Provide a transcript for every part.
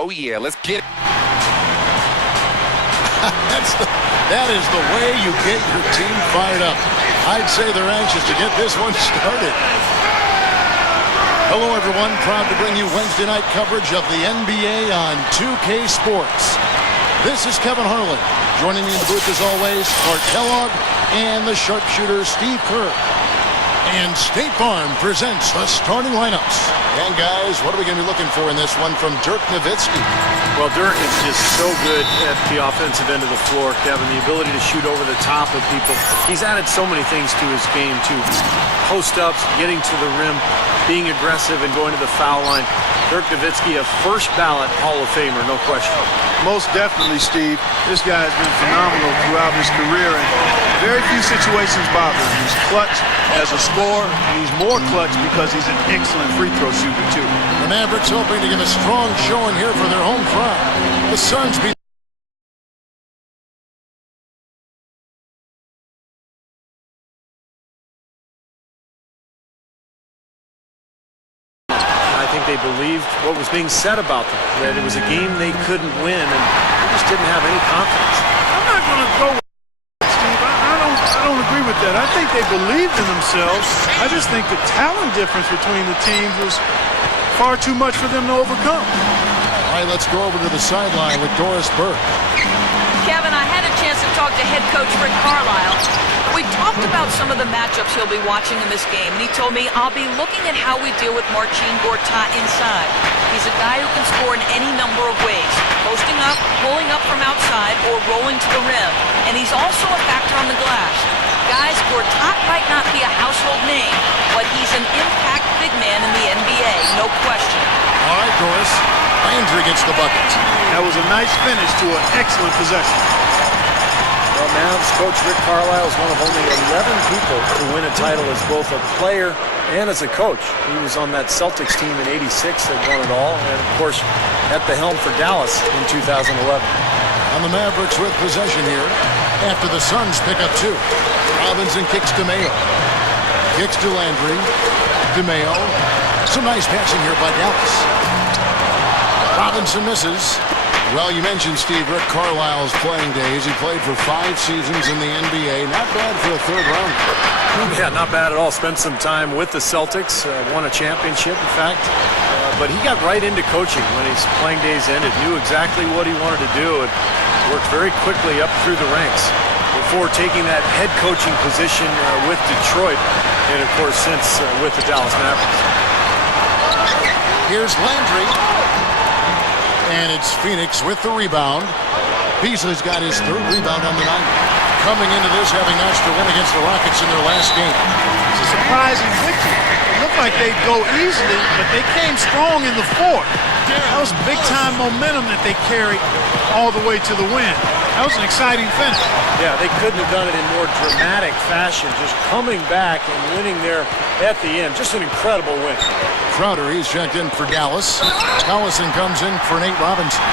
Oh, yeah, let's get it. That is the way you get your team fired up. I'd say they're anxious to get this one started. Hello, everyone. Proud to bring you Wednesday night coverage of the NBA on 2K Sports. This is Kevin Harlan. Joining me in the booth, as always, Clark Kellogg and the sharpshooter Steve Kerr. And State Farm presents the starting lineups. And guys, what are we going to be looking for in this one from Dirk Nowitzki? Well, Dirk is just so good at the offensive end of the floor, Kevin. The ability to shoot over the top of people. He's added so many things to his game, too. Post-ups, getting to the rim, being aggressive, and going to the foul line. Dirk Nowitzki, a first-ballot Hall of Famer, no question. Most definitely, Steve. This guy has been phenomenal throughout his career, and very few situations bother him. He's clutch as a scorer, and he's more clutch because he's an excellent free throw shooter, too. The Mavericks hoping to give a strong showing here for their home crowd. The Suns beat They believed what was being said about them, that it was a game they couldn't win, and they just didn't have any confidence. I'm not going to go with Steve. I don't agree with that. I think they believed in themselves. I just think the talent difference between the teams was far too much for them to overcome. All right, let's go over to the sideline with Doris Burke. Kevin, I had a chance to talk to head coach Rick Carlisle. We talked about some of the matchups he'll be watching in this game, and he told me I'll be looking at how we deal with Marcin Gortat inside. He's a guy who can score in any number of ways, posting up, pulling up from outside, or rolling to the rim. And he's also a factor on the glass. Guys, Gortat might not be a household name, but he's an impact big man in the NBA, no question. All right, Doris. Landry gets the bucket. That was a nice finish to an excellent possession. Well, Mavs coach Rick Carlisle is one of only 11 people who win a title as both a player and as a coach. He was on that Celtics team in '86 that won it all, and of course at the helm for Dallas in 2011. And the Mavericks with possession here after the Suns pick up two. Robinson kicks to Mayo. Kicks to Landry. To Mayo. Some nice passing here by Dallas. Robinson misses. Well, you mentioned, Steve, Rick Carlisle's playing days. He played for 5 seasons in the NBA. Not bad for a third round. Yeah, not bad at all. Spent some time with the Celtics. Won a championship, in fact. But he got right into coaching when his playing days ended. Knew exactly what he wanted to do and worked very quickly up through the ranks before taking that head coaching position with Detroit and, of course, since with the Dallas Mavericks. Here's Landry. And it's Phoenix with the rebound. Beasley's got his 3rd rebound on the night. Coming into this, having notched a win against the Rockets in their last game. It's a surprising victory. It looked like they'd go easily, but they came strong in the 4th. That was big-time momentum that they carried all the way to the win. That was an exciting finish. Yeah, they couldn't have done it in more dramatic fashion, just coming back and winning there at the end. Just an incredible win. Crowder, he's checked in for Dallas. Collison comes in for Nate Robinson.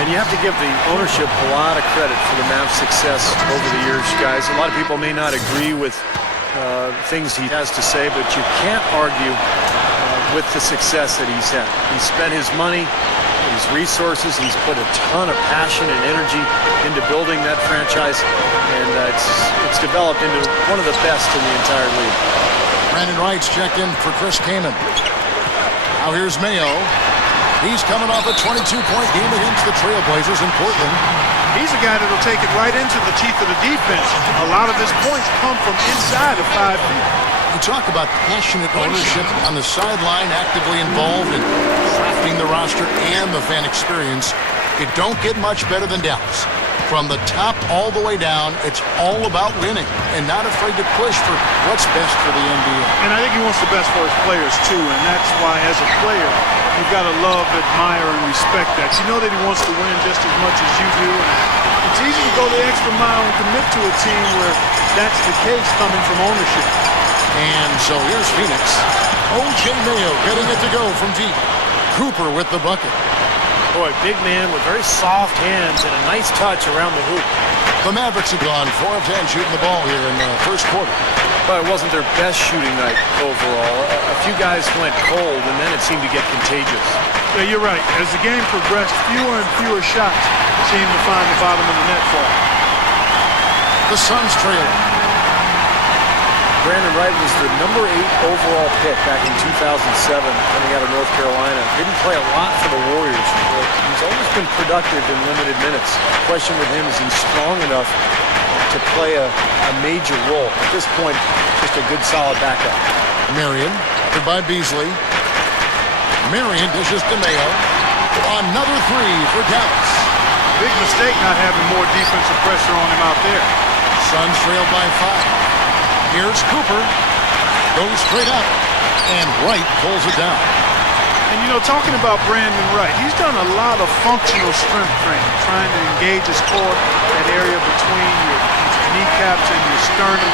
And you have to give the ownership a lot of credit for the Mavs' success over the years, guys. A lot of people may not agree with things he has to say, but you can't argue with the success that he's had. He's spent his money, his resources. He's put a ton of passion and energy into building that franchise, and it's developed into one of the best in the entire league. Brandon Wright's checked in for Chris Kaman. Now here's Mayo. He's coming off a 22-point game against the Trailblazers in Portland. He's a guy that'll take it right into the teeth of the defense. A lot of his points come from inside of 5 feet. You talk about passionate ownership on the sideline, actively involved in crafting the roster and the fan experience. You don't get much better than Dallas. From the top all the way down, it's all about winning and not afraid to push for what's best for the NBA. And I think he wants the best for his players, too, and that's why, as a player, you've got to love, admire, and respect that. You know that he wants to win just as much as you do. And it's easy to go the extra mile and commit to a team where that's the case coming from ownership. And so here's Phoenix. O.J. Mayo getting it to go from deep. Cooper with the bucket. Boy, big man with very soft hands and a nice touch around the hoop. The Mavericks have gone 4 of 10 shooting the ball here in the first quarter. But it wasn't their best shooting night overall. A few guys went cold, and then it seemed to get contagious. Yeah, you're right. As the game progressed, fewer and fewer shots seemed to find the bottom of the net for them. The Suns trail. Brandon Wright was the number 8 overall pick back in 2007 coming out of North Carolina. Didn't play a lot for the Warriors, but he's always been productive in limited minutes. The question with him is he's strong enough to play a major role. At this point, just a good solid backup. Marion, by Beasley. Marion dishes to Mayo. Another three for Dallas. Big mistake not having more defensive pressure on him out there. Suns trailed by 5. Here's Cooper. Goes straight up. And Wright pulls it down. And, you know, talking about Brandon Wright, he's done a lot of functional strength training, trying to engage his core, that area between your kneecaps and your sternum.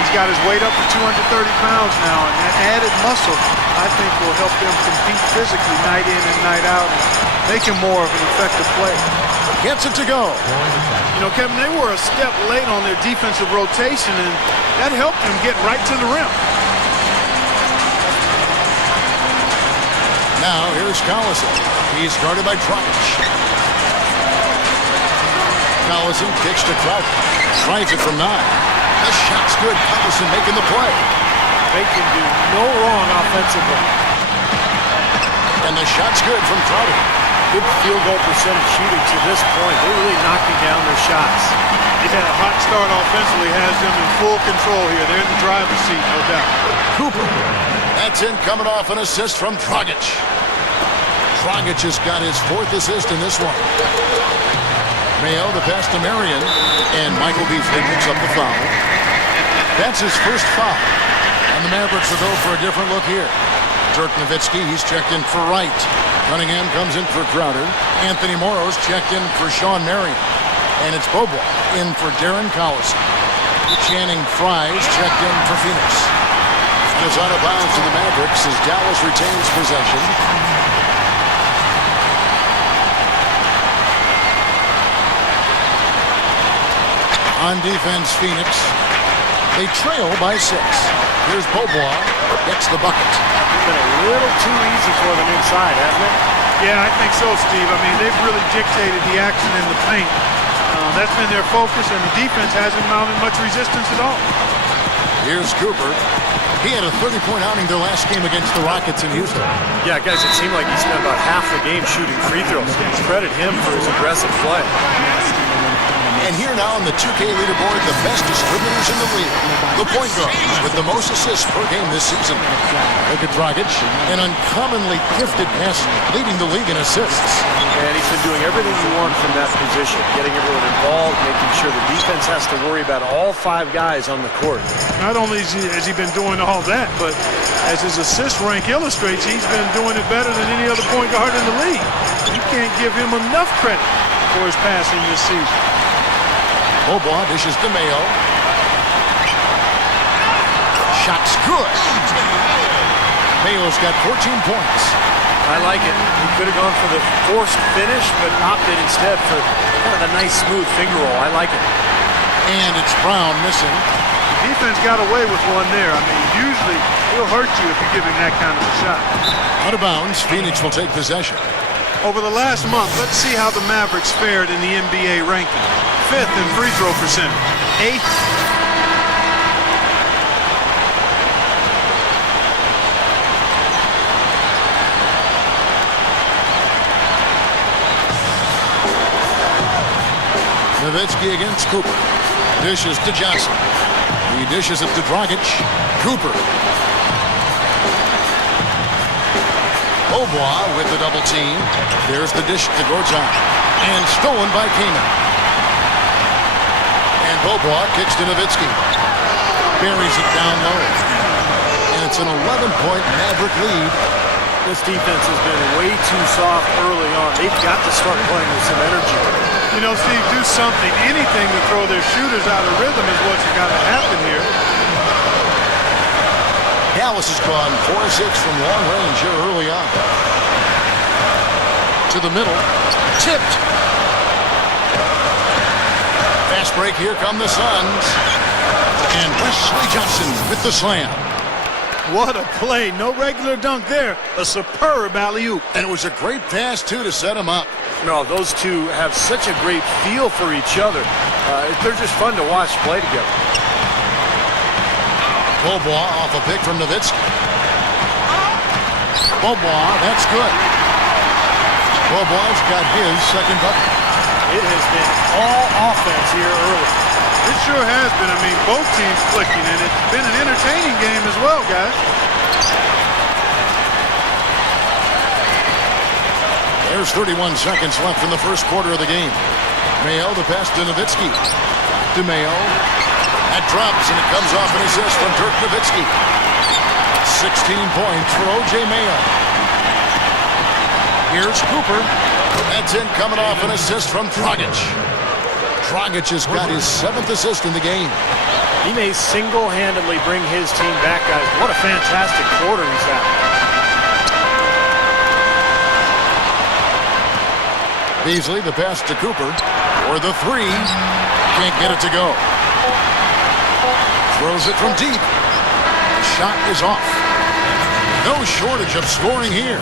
He's got his weight up to 230 pounds now, and that added muscle, I think, will help them compete physically night in and night out and make him more of an effective player. Gets it to go. You know, Kevin, they were a step late on their defensive rotation, and that helped them get right to the rim. Now here's Collison. He's guarded by Dragic. Collison kicks to Crowder. Tries it from 9. The shot's good. Collison making the play. They can do no wrong offensively. And the shot's good from Crowder. Good field goal percentage shooting to this point. They're really knocking down their shots. Yeah, a hot start offensively has them in full control here. They're in the driver's seat, no doubt. Cooper. That's in coming off an assist from Dragic. Dragic has got his 4th assist in this one. Mayo, the pass to Marion. And Michael Beasley picks up the foul. That's his first foul. And the Mavericks will go for a different look here. Dirk Nowitzki, he's checked in for Wright. Cunningham comes in for Crowder. Anthony Morrow's checked in for Sean Marion. And it's Bobo in for Darren Collison. Channing Fries checked in for Phoenix. And it's out of bounds to the Mavericks as Dallas retains possession. On defense, Phoenix. They trail by 6. Here's Bobois. Gets the bucket. It's been a little too easy for them inside, hasn't it? Yeah, I think so, Steve. I mean, they've really dictated the action in the paint. That's been their focus, and the defense hasn't mounted much resistance at all. Here's Cooper. He had a 30-point outing their last game against the Rockets in Houston. Yeah, guys, it seemed like he spent about half the game shooting free throws. Credit him for his aggressive play. And here now on the 2K leaderboard, the best distributors in the league. The point guard with the most assists per game this season. Look at Dragic, an uncommonly gifted passer, leading the league in assists. And he's been doing everything you want from that position, getting everyone involved, making sure the defense has to worry about all 5 guys on the court. Not only has he been doing all that, but as his assist rank illustrates, he's been doing it better than any other point guard in the league. You can't give him enough credit for his passing this season. Bobois dishes to Mayo. Shot's good. Mayo's got 14 points. I like it. He could have gone for the forced finish, but opted instead for kind of a nice smooth finger roll. I like it. And it's Brown missing. The defense got away with one there. I mean, usually he'll hurt you if you give him that kind of a shot. Out of bounds, Phoenix will take possession. Over the last month, let's see how the Mavericks fared in the NBA ranking. 5th in free throw percentage. 8th. Nowitzki against Cooper. Dishes to Johnson. He dishes it to Dragic. Cooper. Bobois with the double team. There's the dish to Gortat. And stolen by Kaman. And Bobois kicks to Nowitzki. Buries it down low. And it's an 11-point Maverick lead. This defense has been way too soft early on. They've got to start playing with some energy. You know, Steve, do something, anything to throw their shooters out of rhythm is what's got to happen here. Dallas has gone 4-6 from long range here early on. To the middle. Tipped. Fast break. Here come the Suns. And Wesley Johnson with the slam. What a play. No regular dunk there. A superb alley-oop. And it was a great pass, too, to set him up. No, those two have such a great feel for each other. They're just fun to watch play together. Beaubois off a pick from Nowitzki. Beaubois, that's good. Beaubois got his second bucket. It has been all offense here early. It sure has been. I mean, both teams clicking, and it's been an entertaining game as well, guys. There's 31 seconds left in the first quarter of the game. Mayo, the pass to Nowitzki. To Mayo. That drops, and it comes off an assist from Dirk Nowitzki. 16 points for O.J. Mayo. Here's Cooper. That's in, coming off an assist from Dragic. Dragic has got his 7th assist in the game. He may single-handedly bring his team back, guys. What a fantastic quarter he's having. Beasley, the pass to Cooper. For the three. Can't get it to go. Throws it from deep. The shot is off. No shortage of scoring here.